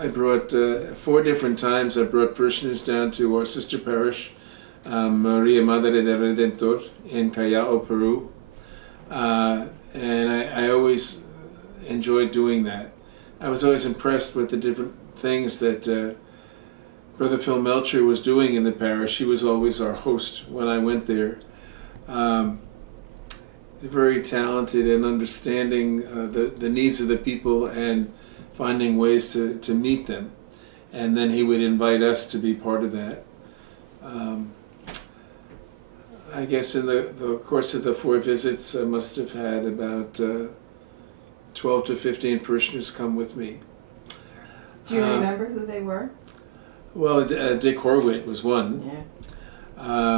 I brought 4 different times. I brought parishioners down to our sister parish, Maria Madre del Redentor in Callao, Peru, and I always enjoyed doing that. I was always impressed with the different things that Brother Phil Melcher was doing in the parish. He was always our host when I went there. He's very talented in understanding the needs of the people and finding ways to meet them. And then he would invite us to be part of that. I guess in the course of the 4 visits, I must have had about 12 to 15 parishioners come with me. Do you remember who they were? Well, Dick Horwit was one. Yeah.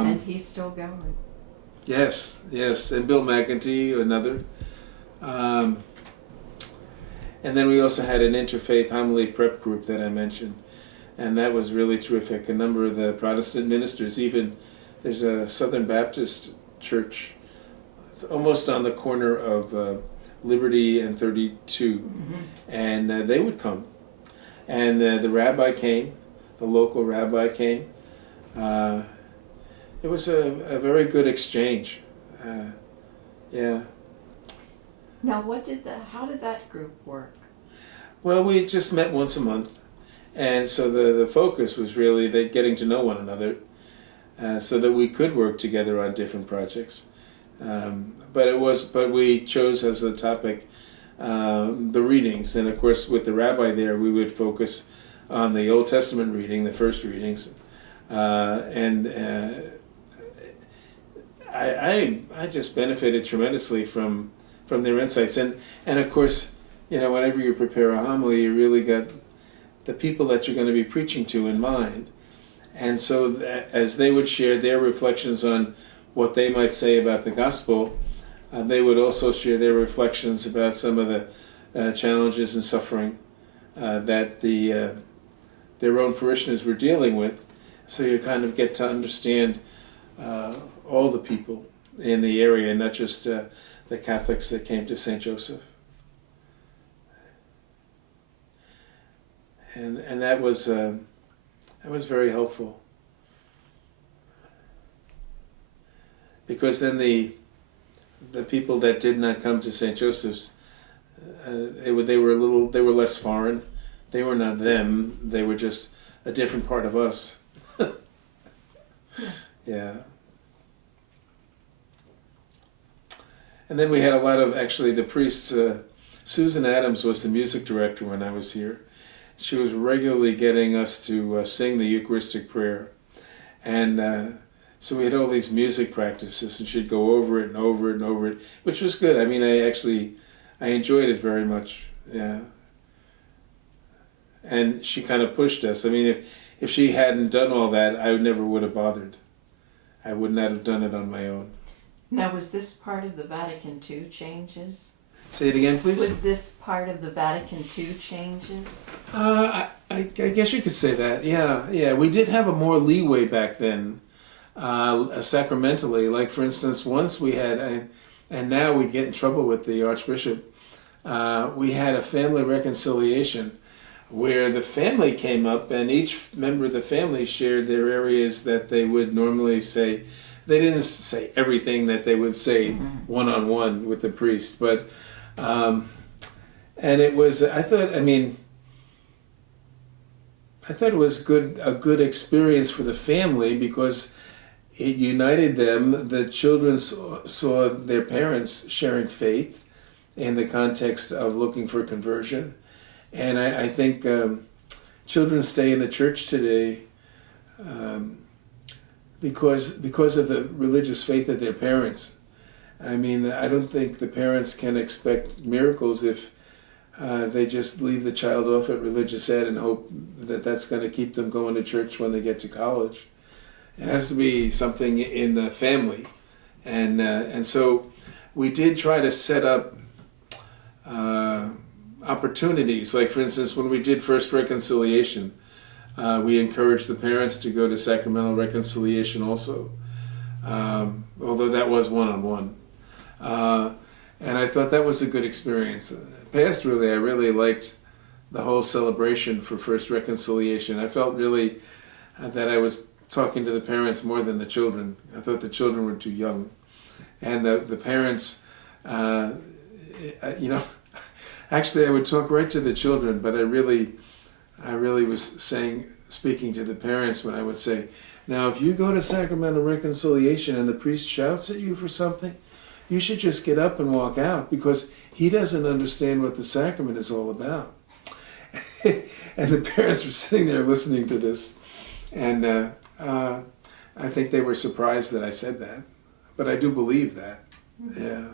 And he's still going. Yes, and Bill McEntee, another. And then we also had an interfaith homily prep group that I mentioned, and that was really terrific. A number of the Protestant ministers, even there's a Southern Baptist church, it's almost on the corner of Liberty and 32, and they would come. And the rabbi came, the local rabbi came. It was a very good exchange. Yeah. Now, how did that group work? Well, we just met once a month, and so the focus was really getting to know one another, so that we could work together on different projects. But we chose as the topic the readings, and of course with the rabbi there, we would focus on the Old Testament reading, the first readings, I just benefited tremendously from their insights, and of course, whenever you prepare a homily, you really got the people that you're going to be preaching to in mind, and so as they would share their reflections on what they might say about the gospel, they would also share their reflections about some of the challenges and suffering that their own parishioners were dealing with. So you kind of get to understand all the people in the area, not just the Catholics that came to St. Joseph. And that was very helpful, because then the people that did not come to St. Joseph's, they were less foreign. They were not them. They were just a different part of us. Yeah. And then we had a lot of, actually, the priests. Susan Adams was the music director when I was here. She was regularly getting us to sing the Eucharistic prayer. And so we had all these music practices, and she'd go over it and over it and over it, which was good. I mean, I enjoyed it very much. Yeah. And she kind of pushed us. I mean, if she hadn't done all that, I never would have bothered. I would not have done it on my own. Now, was this part of the Vatican II changes? Say it again, please. Was this part of the Vatican II changes? I guess you could say that. Yeah. We did have a more leeway back then, sacramentally. Like, for instance, once we had, and now we get in trouble with the Archbishop, we had a family reconciliation where the family came up and each member of the family shared their areas that they would normally say. They didn't say everything that they would say one-on-one with the priest, but and it was, I thought it was a good experience for the family, because it united them. The children saw their parents sharing faith in the context of looking for conversion. And I think children stay in the church today because of the religious faith of their parents. I mean, I don't think the parents can expect miracles if they just leave the child off at religious ed and hope that that's going to keep them going to church when they get to college. It has to be something in the family. And so we did try to set up opportunities. Like, for instance, when we did First Reconciliation, we encouraged the parents to go to sacramental reconciliation also, although that was one-on-one. And I thought that was a good experience. Pastorally, I really liked the whole celebration for First Reconciliation. I felt really that I was talking to the parents more than the children. I thought the children were too young. And the parents, actually I would talk right to the children, but I really was speaking to the parents when I would say, now if you go to sacramental reconciliation and the priest shouts at you for something, you should just get up and walk out, because he doesn't understand what the sacrament is all about. And the parents were sitting there listening to this, and I think they were surprised that I said that, but I do believe that. Yeah.